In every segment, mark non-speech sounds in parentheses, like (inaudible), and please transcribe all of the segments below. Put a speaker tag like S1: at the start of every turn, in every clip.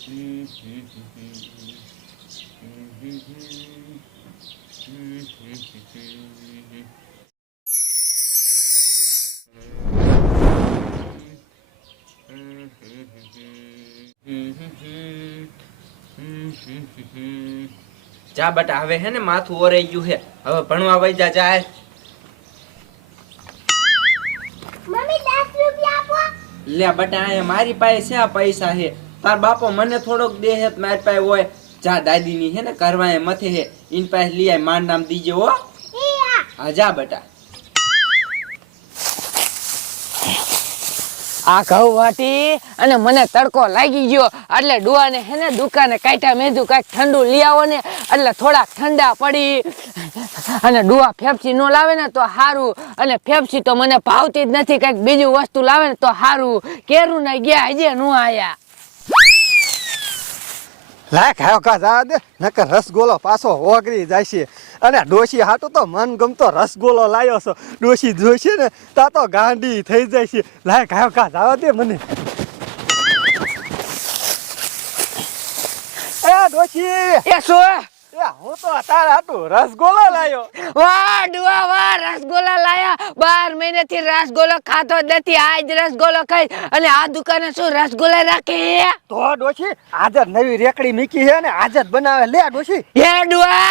S1: જા બટા હવે હે ને માથું ઓરાઈ ગયું હે. હવે ભણવા વઈ જા જાય.
S2: મમ્મી 10 રૂપિયા આપો.
S1: લે બટા મારી પાસે છે આ પૈસા હે? તાર બાપો મને થોડોક દેહ મારી પાસે હોય. જા દાદી ની હે ને કરવા મથે હે. ઇન પાસે લઈ આય નામ દીજે હો. હા બટા.
S3: આ ઘઉં વાટી અને મને તડકો લાગી ગયો. એટલે ડુઆને હે ને દુકાને કાઢ્યા મેંધું કાંઈક ઠંડુ લઈ આવો ને. એટલે થોડાક ઠંડા પડી. અને ડુઆ ફેફસી નો લાવે ને તો સારું અને ફેફસી તો મને ભાવતી જ નથી, કાંઈક બીજું વસ્તુ લાવે ને તો સારું કેરું ને ગયા, હજે નો આયા.
S4: લાય ખાયો કા જવા દે નકર રસગોલો પાછો ઓગળી જાય છે અને ડોશી હાટો તો મન ગમતો રસગોલો લાવ્યો છો. ડોશી જોઈશે ને, તા તો ગાંડી થઈ જાય છે લાયક આવ્યો કા જવા દે મને. એ ડોશી!
S3: એ શું?
S4: હું તો તારા હાટું રસગોલો લાવ્યો
S3: વાહ ડુઆ વાહ રસગોલા લાયા. બાર મહિનેથી રસગોલો ખાતો જ નથી. આજ રસગોલો ખાઈ અને આ દુકાને શું રસગોલા રાખે
S4: તો ડોશી આજે નવી રેકડી મીકી છે ને આજે જ બનાવે. લે ડોશી.
S3: હે ડુઆ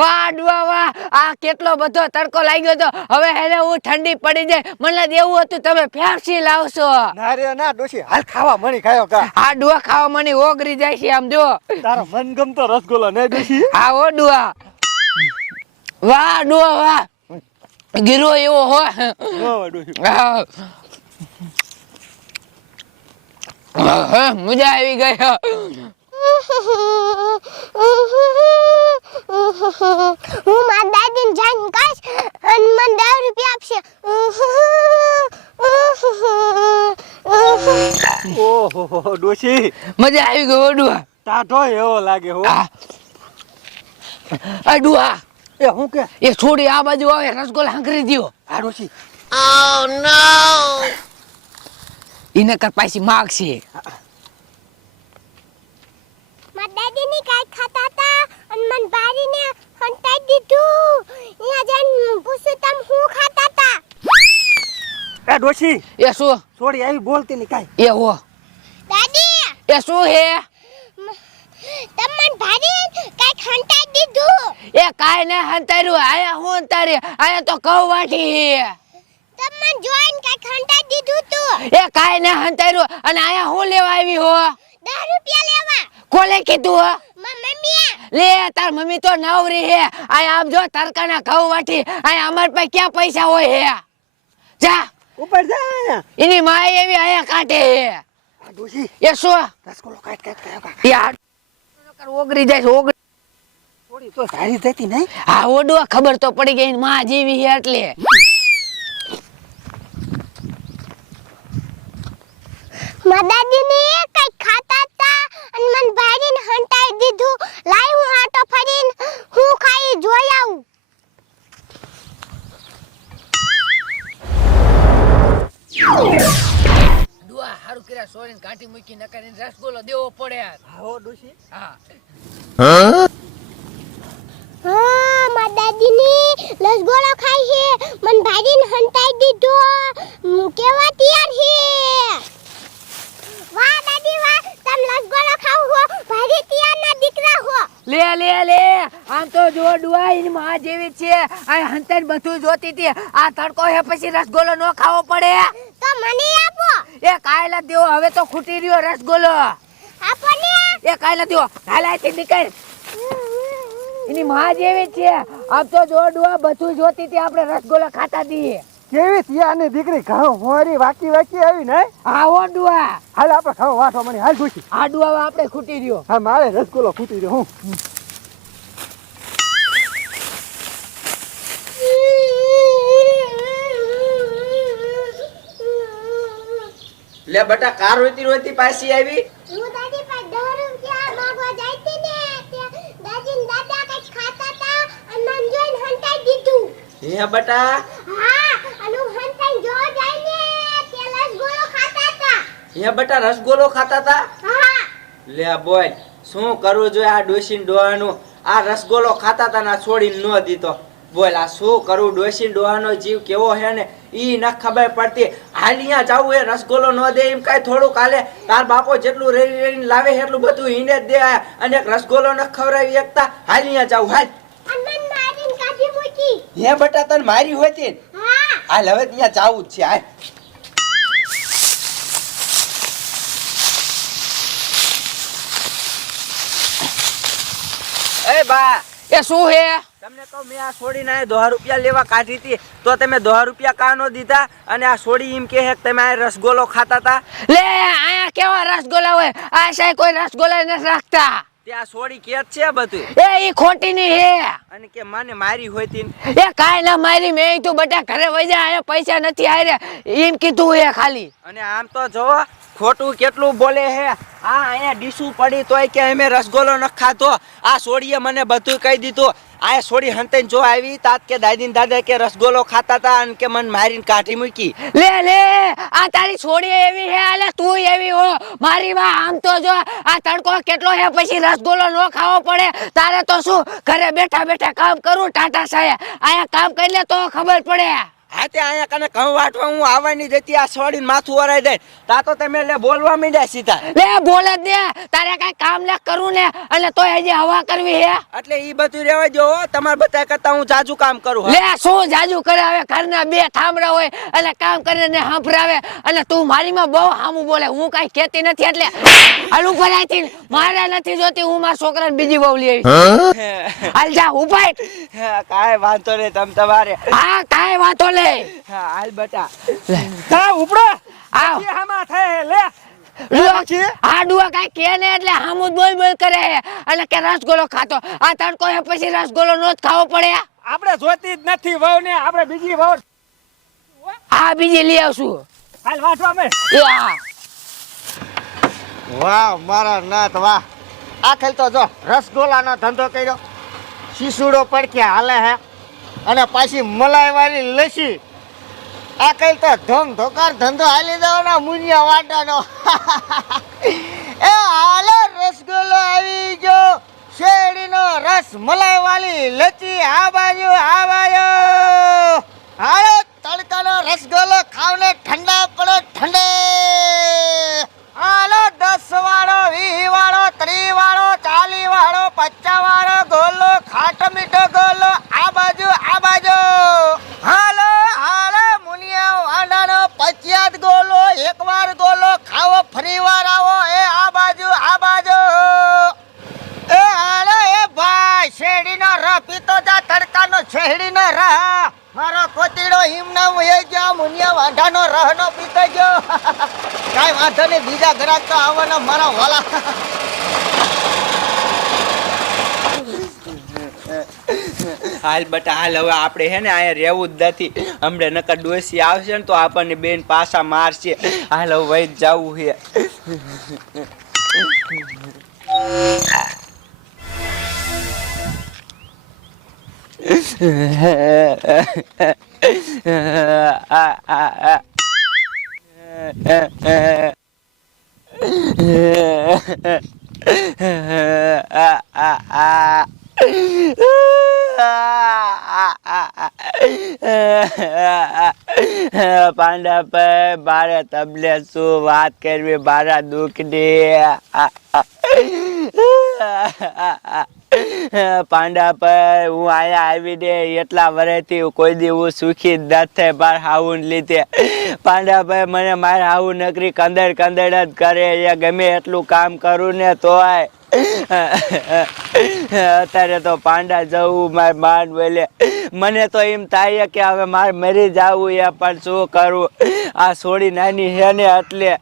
S3: વાહ ડુઆ વાહ. આ કેટલો બધો તડકો લાગ્યો તો. હવે હેને હું ઠંડી પડી જાય. મને દેવું હતું તમે ફેફસી લાવશો.
S4: ના રે ના ડોશી. હાલ ખાવા મણી ખાયો કા.
S3: આ ડુઆ ખાવા મણી ઓગરી જાય છે આમ જો.
S4: તારો મન ગમતો રસગોલો ને ડોશી.
S3: આ ઓ ડુઆ. વાહ ડુઆ વાહ. ગીરો એવો હો. મજા આવી ગઈ
S2: હું મારા દાદીને જઈને કહીશ અને મને દસ રૂપિયા આપશે.
S4: ઓહો ડોશી.
S3: મજા આવી ગયો ડુઆ
S4: ટાટો એવો લાગે હો.
S3: આ ડુઆ
S4: એ હું કે?
S3: એ છોડી આ બાજુ આવે રસગોલા હાંકરી દ્યો.
S4: આ ડોશી.
S3: એને કર પાછી માગશે.
S2: દાદીની કાંઈ ખાતા હતા અને મન બારીને હંતાઈ દીધું. અહીંયા જઈને પૂછ્યું તમ હું ખાતા હતા
S4: એ ડોશી
S3: એ શું?
S4: છોડી આવી બોલતી ની કાઈ.
S3: એ હો.
S2: દાદી!
S3: એ શું હે?
S2: તમ મન બારીને કાંઈક હંતાઈ દીધું.
S3: એ કાઈ ને હંતાર્યું. આયા હું હંતારી આયા તો કહું વાટી
S2: તમે મને જોઈને કાંઈક હંતાઈ દીધું તું.
S3: એ કાઈ ને હંતાર્યું. અને આયા હું લેવા આવી હો?
S2: 10 રૂપિયા લેવા.
S3: કોલે કીધું હો? લે તાર મમ્મી તો નવરી હે. આયા આમ જો તરકાના ઘઉં વાટી આયા અમાર પાસે ક્યાં પૈસા હોય હે? જા.
S4: ઉપર જા
S3: એની માય એવી આયા કાઢે હે. એ શું?
S4: રસગોલો કાટ કાટ કાયો કા
S3: ઓગરી જાય ઓગરી
S4: છોડી તો ધારી જતી નહીં?
S3: હા ઓડવા ખબર તો પડી ગઈ માં જેવી હે એટલે.
S2: મારા દાદીને કાંઈક ખાતા હતા અને મને બારીને હંતાઈ લાઈ હું આટો ફરીને હું ખાઈ જોઈ આવું.
S3: ડુઆ હારું કર્યા સોરીન કાંટી મૂકી ન કરીને રસગુલ્લો દેવો પડે
S4: આવો ડોશી.
S3: હા.
S2: હા મારા દાદીની રસગુલ્લો ખાઈ છે. મન બારીને હંટાઈ દીધો. કેવા તૈયાર છે વાહ દાદી વાહ તમે લસગોળો ખાવ હો ભારી તૈયારના દીકરા હો
S3: લે લે લે આમ તો જો ડુઆ માં જેવી છે. આ હંતર બધું જોતી હતી. આ તડકો હે પછી રસગોલો નો ખાવો પડે.
S2: તો મને આપો.
S3: એ કાયલા દેવો હવે તો ખૂટી રહ્યો રસગોલો.
S2: આપો ને.
S3: એ કાયલા દેવો હાલાથી નીકળ. એની માં જેવી છે. આમ તો જો ડુઆ બધું જોતી હતી આપણે રસગોલો ખાતા દઈએ
S4: કેવી થયા દીકરી? ઘઉં મોરી વાકી વાકી આવી ને?
S3: આવો ડુઆ.
S4: હાલ આપણે ઘઉં વાટો મણી હાલ ડોશી
S3: આ ડુઆ આપણે ખૂટી રહ્યો.
S4: હા મારે રસગુલ્લો ખૂટી રહ્યો હું.
S1: લે બટા કાર રોતી રોતી પાછી આવી?
S2: હું દાદી પાસે દસ રૂપિયા માંગવા જાઈતી ને? ત્યાં દાદી દાદા કઈ ખાતા હતા અને મને જોઈને હંટાઈ દીધું.
S1: હે બટા
S2: હા અને હું હંતાઈ જો
S1: હે બટા રસગોલો ખાતા તા? લે બોલ શું કરવું જોઈએ આ ડોસીન ડોહાનું? આ રસગોલો ખાતા તા ના છોડીને ન દીધો. બોલ આ શું કરવું? ડોસીન ડોહાનો જીવ કેવો હે ને? ઈ ન ખબર પડતી. હાલિયા જાવું એ રસગોલો ન દે એમ કાંઈ થોડું કાલે તાર બાપો જેટલું રેડી રેડીને લાવે એટલું બધું ઈને જ દે. અને રસગોલો ન ખવડાવી એકતા. હાલિયા જાવું હાલ.
S2: અહીંયા મન મારીને
S1: હે બટા તને મારી હોતી
S2: હા.
S1: હાલ હવે ત્યાં જાવું જ છે હાલ. એ
S3: એ શું હે?
S1: તમને કહું મેં આ છોડીને આ દોઢ રૂપિયા લેવા કાઢી હતી. તો તમે દોઢ રૂપિયા કાનો દીધા? અને આ છોડી એમ કે તમે આ રસગોલો ખાતા હતા?
S3: લે આયા કેવા રસગોલા હોય? આ સાહેબ કોઈ રસગોલા નથી રાખતા.
S1: તે આ છોડી છે બધું?
S3: એ ઈ ખોટી ની હે.
S1: અને કે મને મારી હોય
S3: એ કાઈ ના મારી મેં તું બટા ઘરે વઈ જા અહીંયા પૈસા નથી આરે એમ કીધું હે ખાલી.
S1: અને આમ તો જો ખોટું કેટલું બોલે હે? આ અહીંયા ડીશું પડી તોય કે અમે રસગોલો ન ખાધો. આ સોડીએ મને બધું કહી દીધું. આ સોડી હંતે જો આવી તાત કે દાદી દાદા કે રસગોલો ખાતા હતા અને કે મન મારીને કાઢી મૂકી.
S3: લે લે, આ તારી છોડી એવી હે? અલે તું એવી હો. મારી માં આમ તો જો આ તડકો કેટલો હે? પછી રસગોલો નો ખાવો પડે. તારે તો શું ઘરે બેઠા બેઠા કામ કરું? ટાટા સાહેબ, અહીંયા કામ કરી લે તો ખબર પડે.
S1: હા તે અહીંયા કને ઘઉં વાટવા હું આવવાની જતી આ છોડી માથું વરાઈ દે. તા તો તમે લે બોલવા માંડ્યા સીધા.
S3: લે બોલે જ દે. તારે કઈ કામ લે કરું ને અને તોય હજી હવા કરવી હે.
S1: એટલે ઈ બધું રેવા જો તમારે બધા કરતા હું જાજુ કામ કરું
S3: લે શું જાજુ કરે? હવે ઘરના બે થાંભળા હોય એટલે કામ કરીને સંભળાવે. અને તું મારી માં બહુ હામું બોલે. હું કઈ કેતી નથી એટલે હાલ ઉપર આથી મારે નથી જોતી હું મારા છોકરાને બીજી બહુ લઈ આવી. હાલ જા
S1: ઉભાઈ કાઈ વાંધો નહીં તમ તમારે.
S3: હા કાઈ વાંધો લે.
S1: હાલ બટા.
S5: તા ઉપડો.
S3: આવ.
S5: કે હામાં થાય લે.
S3: ડુઆ આ કે ને એટલે હામું બોલ બોલ કરે અને કે રસગોલો ખાતો. આ તડકો હે પછી રસગોલો નો જ ખાવો પડે.
S5: આપણે જોતી જ નથી વહુ ને આપણે બીજી વહુ.
S3: આ બીજી લઈ આવશું.
S5: હાલ વાંચવા મે.
S4: વાહ મારા નાથ વાહ. આખેલ તો જો રસગોલાનો ધંધો કર્યો. શીસુડો પડકે હાલે હે. અને પાછી મલાઈ વાળી લસી કઈ તો ધમ ધોકાર ધંધો હાલી દેવાના મુનિયા વાટાનો. (laughs) એ હાલો રસગુલ્લો આવી ગયો. શેરડીનો રસ મલાઈ વાળી લચી આ બાજુ આ બાજુ હાલો તડકાનો રસગુલ્લો ખાવને ઠંડા પડો ઠંડે હાલો દસ વાળો વીસ વાળો ત્રીસ વાળો ચાલીસ વાળો પચાસ વાળો ગોલો ખાટો મીઠો ગોલો આ બાજુ આ બાજુ હાલો હાલો મુનિયા વાંડાનો પચિયાત ગોલો એક વાર ગોલો ખાવો ફરી વાર આવો એ આ બાજુ આ બાજુ એ હાલો એ ભાઈ શેરડીનો રહ પીતો જા તડકાનો શેરડીનો રહ મારો કોતીડો હિમના વહી ગયો મુનિયા વાંઢાનો રહનો ગયો. (laughs) કાંઈ વાંધો નહીં બીજા ગ્રાહક તો આવવાના મારા વાલા.
S1: હાલ બટા હાલ હવે આપણે હે ને અહીંયા રહેવું જ નથી. હમણાં નકર ડોસી આવશે ને તો આપણને બેન પાછા મારશે. હાલ હવે વહી જ જવું છે. (laughs) (laughs) (laughs) પાંડા પર મારે તબલે શું વાત કરવી? બારા દુઃખની. (laughs) પાંડા પર હું આયા આવી દે એટલા વર્ષથી કોઈ દી હું સુખી જ નથી માર હાવું લીધે. પાંડા પર મને મારે હાવું નકરી કંદર કંદર જ કરે એ ગમે એટલું કામ કરું ને તોય. (laughs) અત્યારે તો પાંડા જવું માર માન બોલે. મને તો એમ થાય કે હવે મારે મરી જવું એ, પણ શું કરું? આ સોડી નાની છે ને એટલે.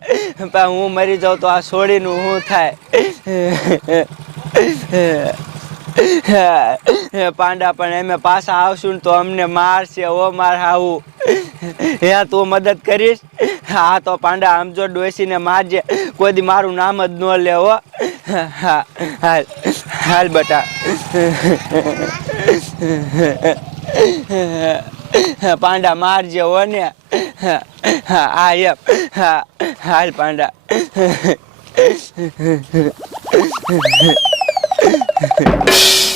S1: હું મરી જાઉં તો આ સોડીનું શું થાય? (laughs) પાંડા પણ એમે પાછા આવશું તો અમને મારશે ઓ માર હાવું હે તું મદદ કરીશ? હા, તો પાંડા આમ ડોસીને મારજે. કોઈ દી મારું નામ જ ન લે, હા. હાલ હાલ બટા. પાંડા મારજે, હો, ને. હા, એમ. હા, હાલ, પાંડા. Yeah.